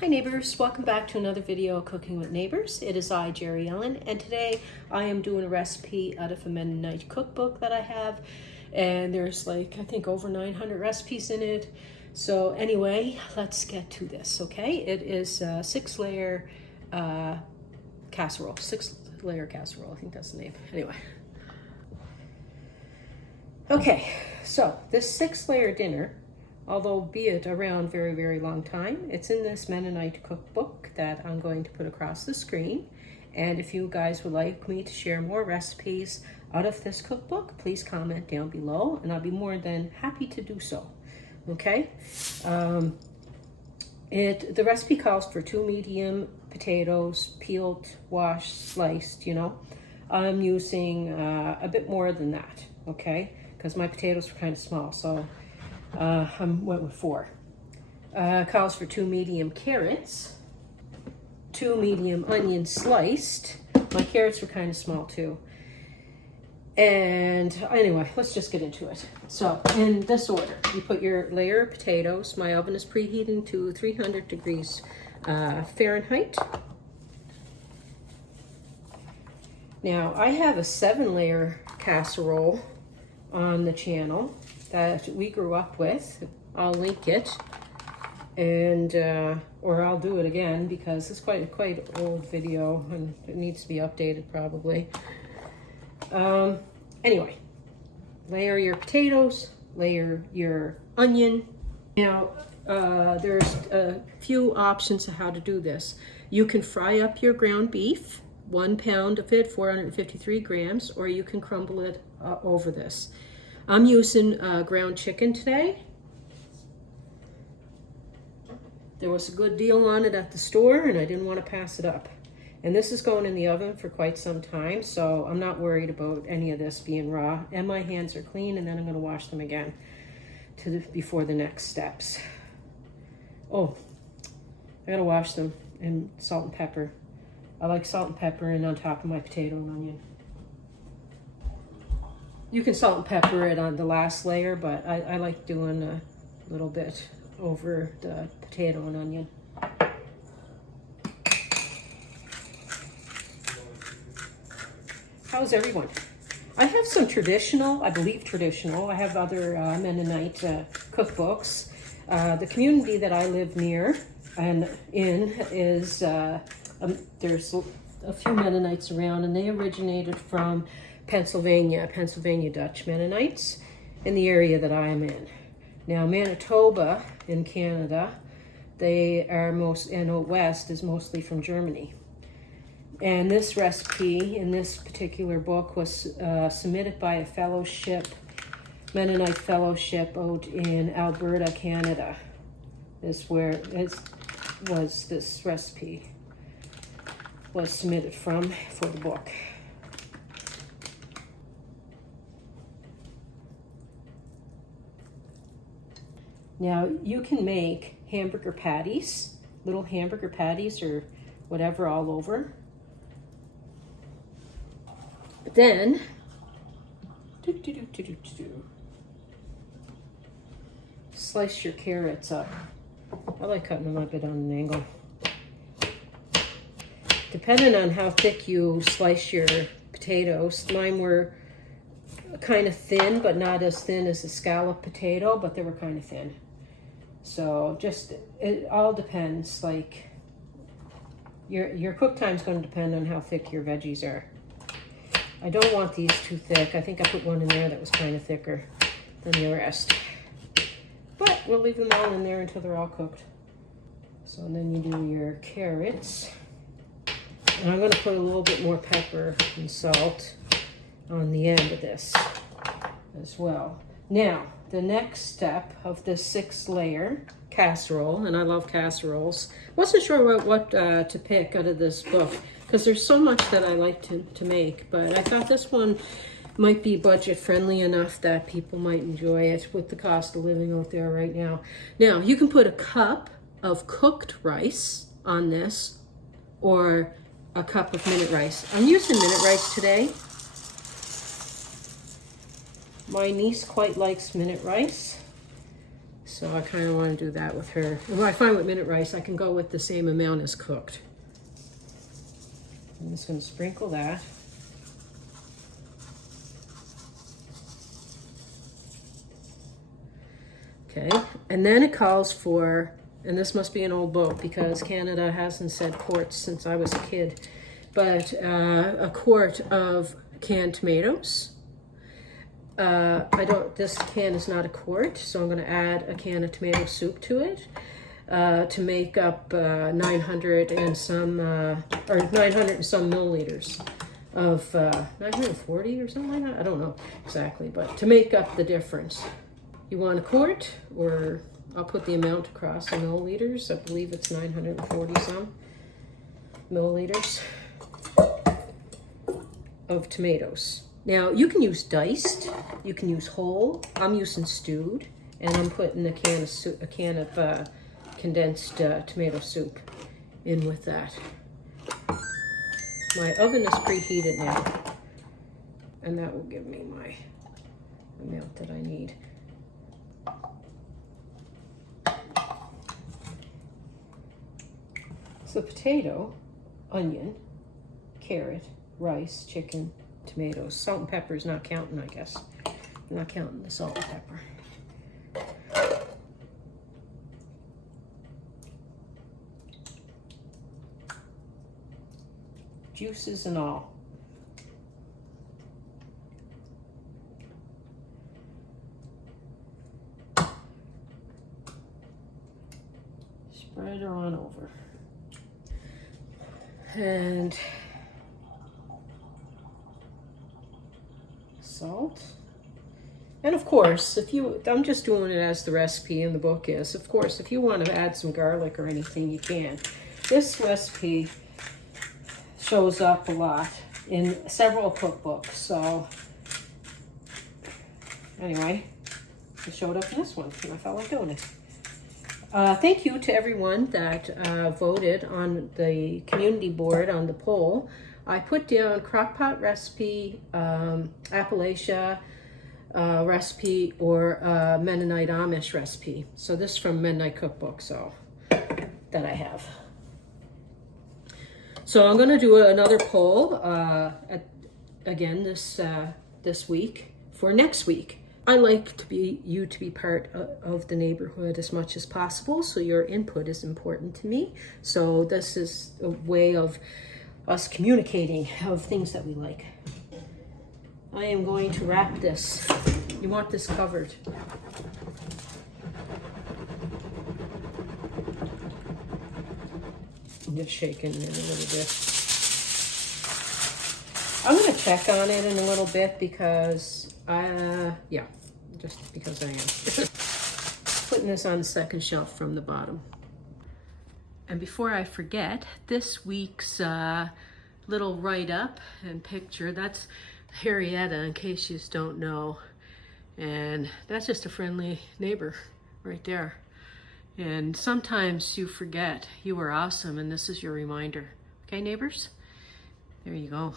Hi neighbors, welcome back to another video of Cooking with Neighbors. It is I, Jerri-ellen, and today I am doing a recipe out of a Mennonite cookbook that I have, and there's like, I think over 900 recipes in it. So anyway, let's get to this, okay? It is a 6-layer casserole, 6-layer casserole, I think that's the name. Anyway. Okay, so this 6-layer dinner, although be it around very, very long time, it's in this Mennonite cookbook that I'm going to put across the screen. And if you guys would like me to share more recipes out of this cookbook, please comment down below and I'll be more than happy to do so. Okay? The recipe calls for 2 medium potatoes, peeled, washed, sliced, you know. I'm using a bit more than that, okay? Because my potatoes were kind of small, so I went with 4. Calls for 2 medium carrots, 2 medium onions sliced. My carrots were kind of small too. And anyway, let's just get into it. So in this order, you put your layer of potatoes. My oven is preheating to 300 degrees Fahrenheit. Now I have a 7-layer casserole on the channel that we grew up with. I'll link it, and or I'll do it again because it's quite old video and it needs to be updated probably. Anyway, layer your potatoes, layer your onion. Now there's a few options of how to do this. You can fry up your ground beef, 1 pound of it, 453 grams, or you can crumble it over this. I'm using ground chicken today. There was a good deal on it at the store and I didn't want to pass it up. And this is going in the oven for quite some time, so I'm not worried about any of this being raw. And my hands are clean, and then I'm going to wash them again before the next steps. Oh, I got to wash them in salt and pepper. I like salt and pepper and on top of my potato and onion. You can salt and pepper it on the last layer, but I like doing a little bit over the potato and onion. How's everyone? I have some traditional, I believe traditional. I have other Mennonite cookbooks. The community that I live near and in is, there's a few Mennonites around, and they originated from Pennsylvania Dutch Mennonites in the area that I am in. Now Manitoba in Canada, they are west is mostly from Germany. And this recipe in this particular book was submitted by a fellowship, Mennonite fellowship out in Alberta, Canada. This recipe was submitted for the book. Now you can make hamburger patties, little hamburger patties or whatever all over. Then, slice your carrots up. I like cutting them up at an angle. Depending on how thick you slice your potatoes, mine were kind of thin, but not as thin as a scallop potato, but they were kind of thin. So it all depends. Like your cook time is going to depend on how thick your veggies are. I don't want these too thick. I think I put one in there that was kind of thicker than the rest. But we'll leave them all in there until they're all cooked. So then you do your carrots. And I'm going to put a little bit more pepper and salt on the end of this as well. Now, the next step of this 6-layer casserole, and I love casseroles. Wasn't sure what to pick out of this book because there's so much that I like to make, but I thought this one might be budget friendly enough that people might enjoy it with the cost of living out there right now. Now, you can put a cup of cooked rice on this or a cup of minute rice. I'm using minute rice today. My niece quite likes minute rice, So I kind of want to do that with her. And what I find with minute rice, I can go with the same amount as cooked. I'm just going to sprinkle that. Okay, and then it calls for, and this must be an old book because Canada hasn't said quarts since I was a kid, but a quart of canned tomatoes. This can is not a quart, so I'm going to add a can of tomato soup to it to make up 900 and some milliliters of 940 or something like that. I don't know exactly, but to make up the difference. You want a quart, or I'll put the amount across in milliliters. I believe it's 940 some milliliters of tomatoes. Now you can use diced, you can use whole. I'm using stewed, and I'm putting a can of condensed tomato soup in with that. My oven is preheated now, and that will give me my amount that I need. So potato, onion, carrot, rice, chicken, tomatoes. Salt and pepper is not counting, I guess. I'm not counting the salt and pepper. Juices and all. Spread her on over. And salt. And of course, I'm just doing it as the recipe in the book is. Of course, if you want to add some garlic or anything, you can. This recipe shows up a lot in several cookbooks. So anyway, it showed up in this one, and I felt like doing it. Thank you to everyone that voted on the community board on the poll. I put down crockpot recipe, Appalachia recipe, or Mennonite Amish recipe. So this is from Mennonite Cookbook, so that I have. So I'm going to do another poll again this week for next week. I like you to be part of the neighborhood as much as possible, so your input is important to me. So this is a way of us communicating of things that we like. I am going to wrap this. You want this covered. I'm just shaking it a little bit. I'm going to check on it in a little bit because just because I am. Putting this on the second shelf from the bottom. And before I forget, this week's little write-up and picture, that's Jerri-ellen, in case you just don't know. And that's just a friendly neighbor right there. And sometimes you forget you are awesome, and this is your reminder. Okay, neighbors? There you go.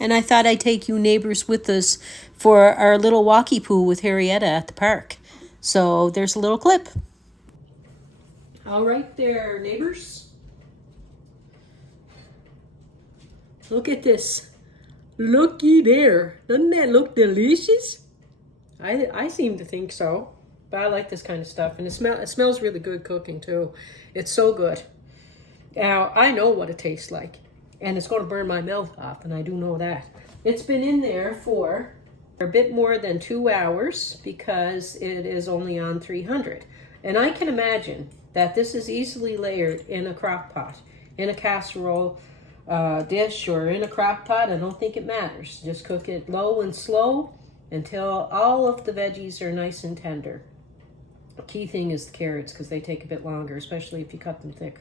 And I thought I'd take you neighbors with us for our little walkie pool with Jerri-ellen at the park. So there's a little clip. All right there, neighbors. Look at this. Looky there. Doesn't that look delicious? I seem to think so. But I like this kind of stuff. And it smells really good cooking too. It's so good. Now, I know what it tastes like. And it's going to burn my mouth off, and I do know that. It's been in there for a bit more than 2 hours because it is only on 300. And I can imagine that this is easily layered in a crock pot, in a casserole dish, or in a crock pot. I don't think it matters. Just cook it low and slow until all of the veggies are nice and tender. The key thing is the carrots because they take a bit longer, especially if you cut them thick.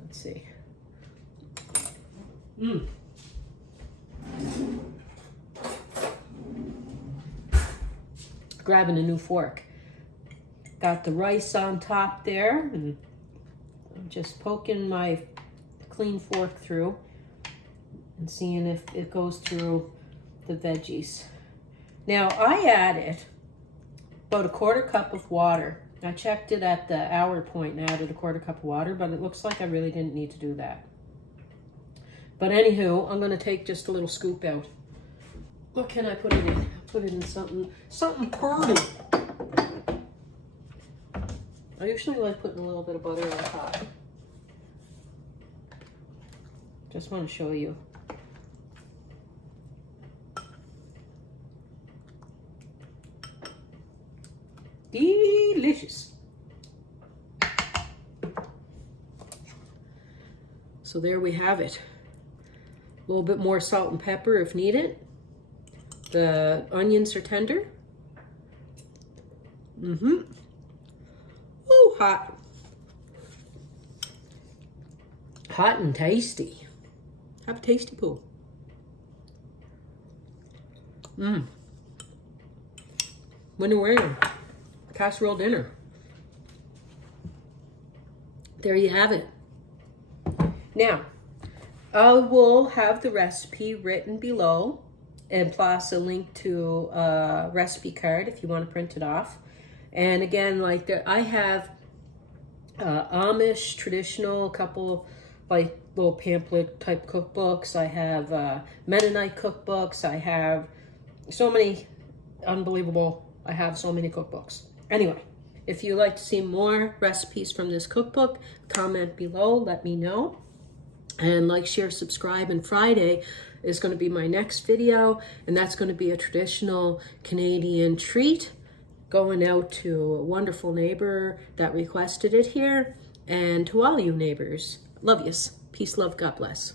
Let's see. Grabbing a new fork. Got the rice on top there, and I'm just poking my clean fork through and seeing if it goes through the veggies. Now I added about a 1/4 cup of water. I checked it at the hour point and added a 1/4 cup of water, but it looks like I really didn't need to do that. But anywho, I'm gonna take just a little scoop out. What can I put it in? Put it in something pretty. I usually like putting a little bit of butter on top. Just want to show you. Delicious. So there we have it. A little bit more salt and pepper if needed. The onions are tender. Ooh, hot. Hot and tasty. Have a tasty poo. Winner. Casserole dinner. There you have it. Now, I will have the recipe written below and plus a link to a recipe card if you want to print it off. And again, like I have Amish traditional, couple like little pamphlet type cookbooks. I have Mennonite cookbooks. I have so many unbelievable. I have so many cookbooks. Anyway, if you'd like to see more recipes from this cookbook, comment below, let me know. And like, share, subscribe. And Friday is going to be my next video, and that's going to be a traditional Canadian treat going out to a wonderful neighbor that requested it here, and to all you neighbors. Love yous. Peace, love, God bless.